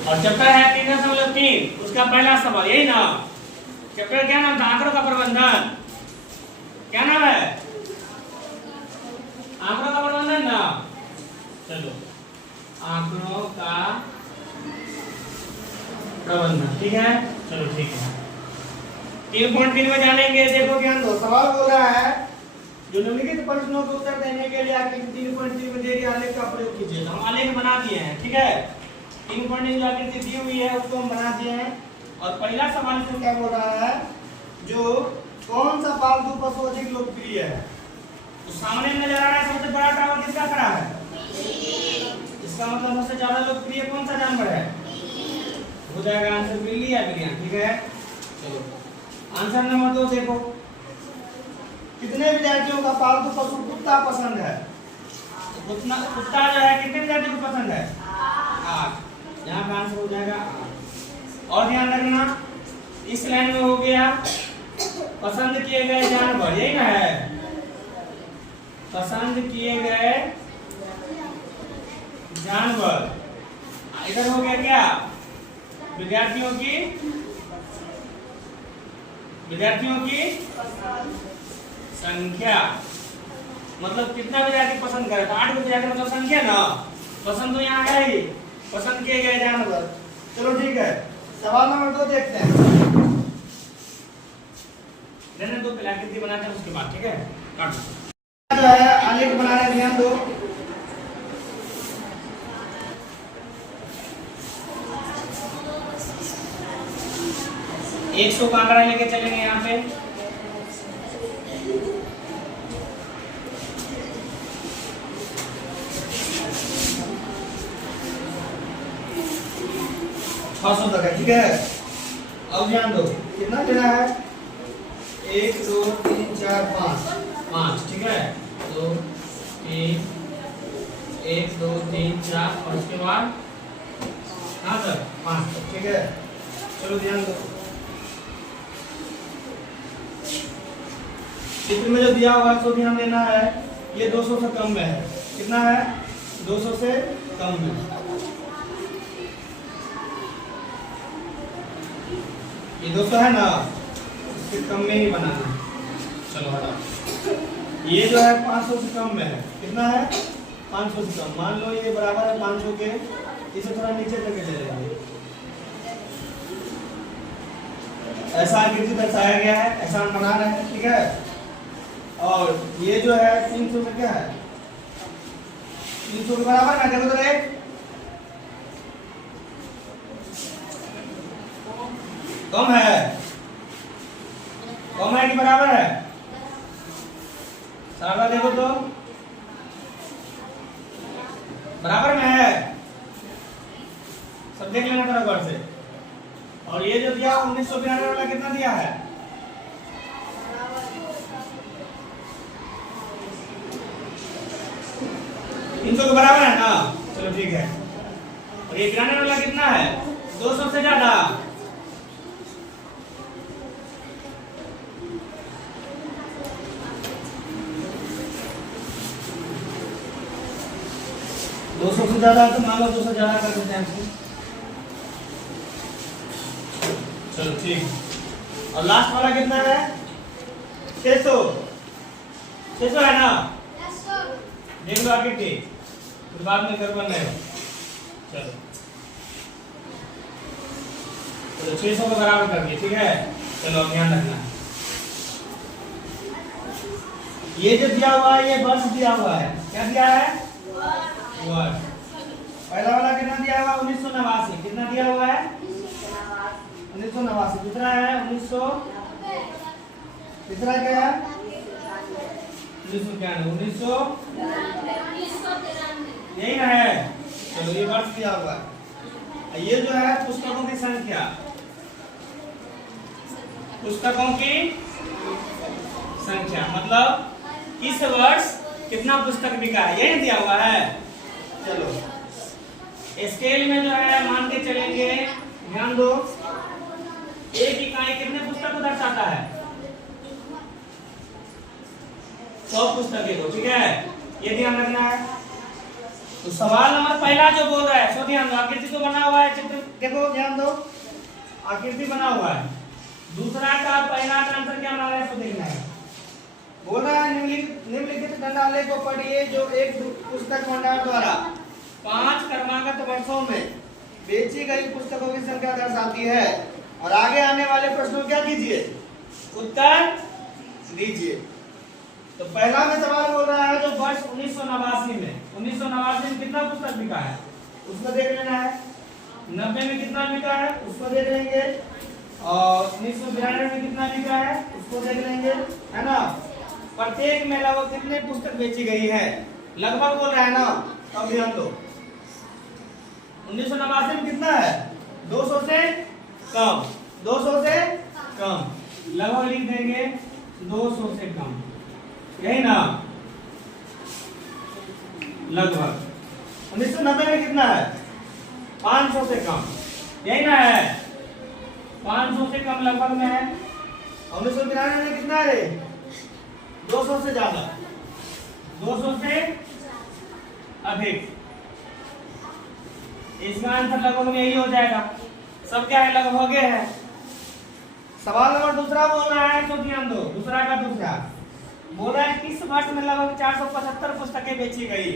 और चैप्टर है 3.3, उसका पहला सवाल यही ना। चैप्टर क्या नाम था? आंकड़ों का प्रबंधन। क्या नाम है? आंकड़ों का प्रबंधन ना। चलो, आंकड़ों का प्रबंधन, ठीक है। चलो ठीक है, 3.3 में जानेंगे। देखो ध्यान दो, सवाल बोल रहा है जो निम्नलिखित प्रश्नों के उत्तर देने के लिए आकृति 3.3 में दे रही आलेख का प्रयोग कीजिए। हम आलेख बना दिए हैं, ठीक है। 3.3 जो आकृति दी हुई है उसको हम बना दिए हैं। और पहला सवाल इसमें क्या बोल रहा है, जो कौन सा पालतू पशु अधिक लोकप्रिय है? तो सामने नजर आ रहा है सबसे बड़ा टावर किसका खड़ा है? इसका मतलब सबसे ज्यादा लोकप्रिय कौन सा जानवर है? हो जाएगा आंसर बिल्ली या बिल्लियां, ठीक है। चलो आंसर नंबर 2 देखो, कितने विद्यार्थियों का पालतू पशु कुत्ता पसंद है? तो कुत्ता जो है कितने विद्यार्थियों को पसंद है? 8। यहाँ का आंसर हो जाएगा 8। और ध्यान रखना, इस लाइन में हो गया पसंद किए गए जानवर, यही ना है। पसंद किए गए जानवर, इधर हो गया क्या? विद्यार्थियों की संख्या, मतलब कितना विद्यार्थी पसंद करे? तो 8 विद्यार्थी मतलब संख्या ना, पसंद तो यहाँ है ही, पसंद किए गए जानवर। चलो ठीक है, सवाल नंबर 2 देखते हैं। रहने दो, पहले आकृति बनाते हैं उसके बाद, ठीक है। काट जो है आलेख बना रहे, ध्यान दो। एक 100 का आंकड़ा लेके चलेंगे यहाँ पे। तक है, ठीक है। अब ध्यान दो, कितना देना है? 1 2 3 4 5, ठीक है। 2 3 1 2 3 4 और उसके बाद कहाँ तक? 5 तक, ठीक है। चलो ध्यान दो, चित्र में जो दिया हुआ है उसको ध्यान देना है। ये 200 से कम में है, कितना है? 200 से कम में। ये 200 है ना, इससे कम में ही बनाना। चलो हटा। ये जो है 500 से कम में है, कितना है? 500 से कम। मान लो ये बराबर है 500 के, इसे थोड़ा नीचे करके ले लेंगे। ऐसा आकृति दर्शाया गया है, ऐसा हम बना रहे हैं, ठीक है। और ये जो है 300 में क्या है? 300 के बराबर ना, देखो तो एक कम है, कम है कि बराबर है? सारा देखो तो बराबर में है, सब देख लेना थोड़ा गौर से। और ये जो दिया 1992 वाला कितना दिया है? 300 के बराबर है ना। चलो ठीक है। और ये 92 वाला कितना है? 200 से ज्यादा। से ज्यादा तो मान लो 200 ज्यादा कर देते हैं इसको। चलो ठीक। और लास्ट वाला कितना है? 600। 600 है ना? देख लो आगे के, फिर बाद में कर बन रहे हो। चलो 600 को बराबर कर दिए, ठीक है। चलो ध्यान रखना, ये जो दिया हुआ है ये वर्ष दिया हुआ है। क्या दिया है? वर्ष। पहला वाला कितना दिया हुआ? 1989। कितना दिया हुआ है? 1989। दूसरा है 1900। तीसरा क्या है? 1991। यही ना है। चलो ये वर्ष दिया हुआ है। ये जो है पुस्तकों की संख्या, पुस्तकों की संख्या मतलब इस वर्ष कितना पुस्तक बिका है, यही दिया हुआ है। चलो स्केल में जो है मान के चलेंगे, ध्यान दो, एक इकाई कितने पुस्तक को दर्शाता है? 100 पुस्तकें को, ठीक है, ये ध्यान रखना है। तो सवाल नंबर पहला जो बोल रहा है, सो ध्यान दो, आकृति तो बना हुआ है, चित्र देखो ध्यान दो, आकृति बना हुआ है। दूसरा का पहला का आंसर क्या बना रहा है, सो देखना है। बोल रहा है निम्नलिखित ग्रंथालय को पढ़िए जो एक पुस्तक भंडार द्वारा 5 क्रमागत वर्षों में बेची गई पुस्तकों की संख्या दर्शाती है, और आगे आने वाले प्रश्नों क्या कीजिए, उत्तर दीजिए। तो पहला में सवाल बोल रहा है जो वर्ष 1989 में कितना पुस्तक बिका है, उसको देख लेना है। 90 में कितना बिका है, उसको देख लेंगे, और 1992 में कितना बिका है, उसको देख लेंगे, है ना। प्रत्येक में लगभग कितने पुस्तक बेची गई है, लगभग बोल रहा है ना। अब ध्यान दो, 1989 में कितना है, 200 से कम, 200 से कम, लगभग लिख देंगे 200 से कम, यही ना, लगभग। 1990 में कितना है, 500 से कम, यही ना है, 500 से कम लगभग में है। 1992 में कितना है, 200 से ज्यादा, 200 से अधिक। इसका आंसर लगभग में यही हो जाएगा, सब क्या है, लगभग है। सवाल नंबर दूसरा बोल रहा है, तो ध्यान दो, दूसरा का दूसरा बोल रहा है किस वर्ष में लगभग 475 पुस्तकें बेची गई।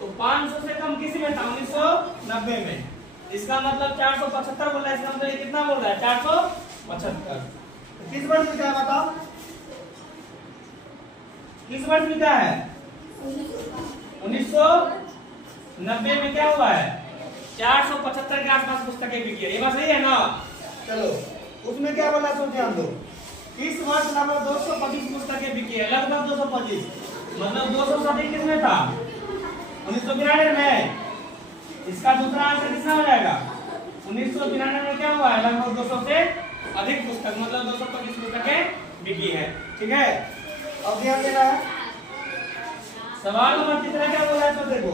तो 500 से कम किसी में था, 1990 में। इसका मतलब 475 बोल रहा है, इसका मतलब ये कितना बोल रहा है, 475। तो किस वर्ष में क्या है बताओ, किस वर्ष में क्या है, 1990 में क्या हुआ है, 475 के आसपास पुस्तकें बिकी है, ये बात सही है ना। चलो उसमें क्या बोला, तो ध्यान दो, इस वर्ष लगभग 225 पुस्तकें बिकी है, लगभग 225, मतलब 200 से अधिक किसमें था, 1992 में। इसका दूसरा आंसर कितना हो जाएगा, 1992 में क्या हुआ है, लगभग 200 से अधिक पुस्तक, मतलब 225 पुस्तकें बिकी है, ठीक है। अब ध्यान देना है, सवाल नंबर तीसरा क्या बोला है, तो देखो,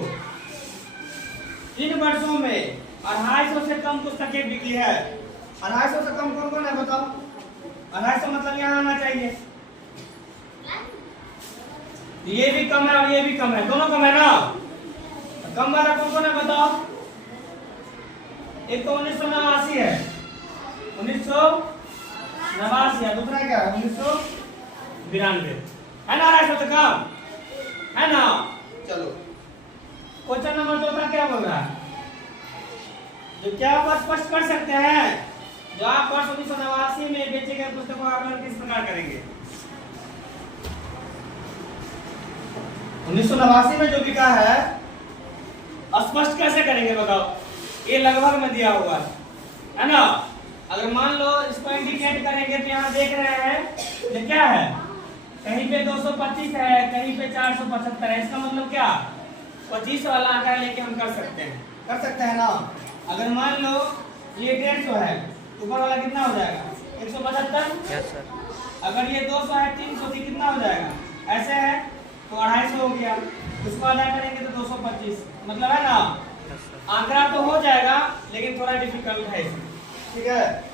इन वर्षों में 250 से कम पुस्तकें बिकी है। 250 से कम कौन कौन है बताओ, 250 मतलब यहाँ आना चाहिए, ये भी कम है और ये भी कम है, दोनों कम है ना। कम वाला कौन कौन है बताओ, एक तो 1989 है, 1989 है, दूसरा क्या है, 1992 है ना, 250 से कम है ना। चलो क्वेश्चन नंबर चौथा क्या बोल रहा है, जो क्या आप स्पष्ट कर सकते हैं, जो आप वर्ष 1989 में बेचे गए पुस्तकों का आकलन किस प्रकार करेंगे। 1989 में जो बिका है स्पष्ट कैसे करेंगे बताओ, ये लगभग में दिया हुआ है ना। अगर मान लो इसको इंडिकेट करेंगे तो यहाँ देख रहे हैं ये क्या है, कहीं पे 225 है, कहीं पे 475 है, इसका मतलब क्या, 25 वाला आंकड़ा लेके हम कर सकते हैं ना। अगर मान लो ये 150 है, ऊपर वाला कितना हो जाएगा, 175। Yes sir. अगर ये 200 है, 300 थी, कितना हो जाएगा, ऐसे है तो 250 हो गया, उसको अदा करेंगे तो 225, मतलब है ना। आंकड़ा तो हो जाएगा लेकिन थोड़ा डिफिकल्ट है इसमें, ठीक है।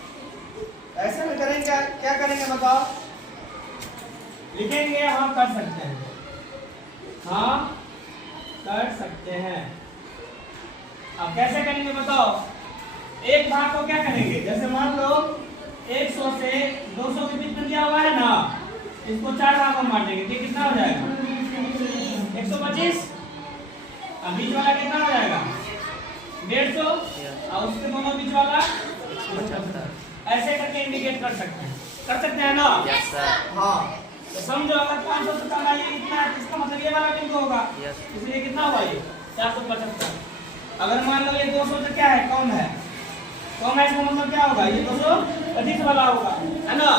ऐसे में करेंगे, क्या करेंगे बताओ, लिखेंगे, हाँ कर सकते हैं, हाँ कर सकते हैं। अब कैसे करेंगे बताओ, एक भाग को क्या करेंगे, जैसे मान लो 100 से 200 के बीच में दिया हुआ है ना, इसको 4 भागों में बांट देंगे, कितना हो जाएगा, 125। अब बीच वाला कितना हो जाएगा, 150, और उसके दोनों बीच वाला 75। ऐसे करके इंडिकेट कर सकते हैं ना। Yes sir. हाँ तो समझो, अगर 500 से कम है, ये इतना है, इसका मतलब ये वाला बिंदु होगा, इसलिए कितना हुआ ये 475। अगर मान लो ये 200 से क्या है, कम है, इसका मतलब क्या होगा, ये 225 वाला होगा, है ना।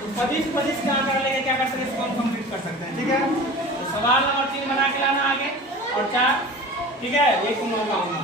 तो 25 का आंकड़ा लेके क्या कर सकते हैं, इसको हम कंप्लीट कर सकते हैं, ठीक है। तो सवाल नंबर 3 बना के लाना आगे, और 4, ठीक है, ये तुम लोग का होगा।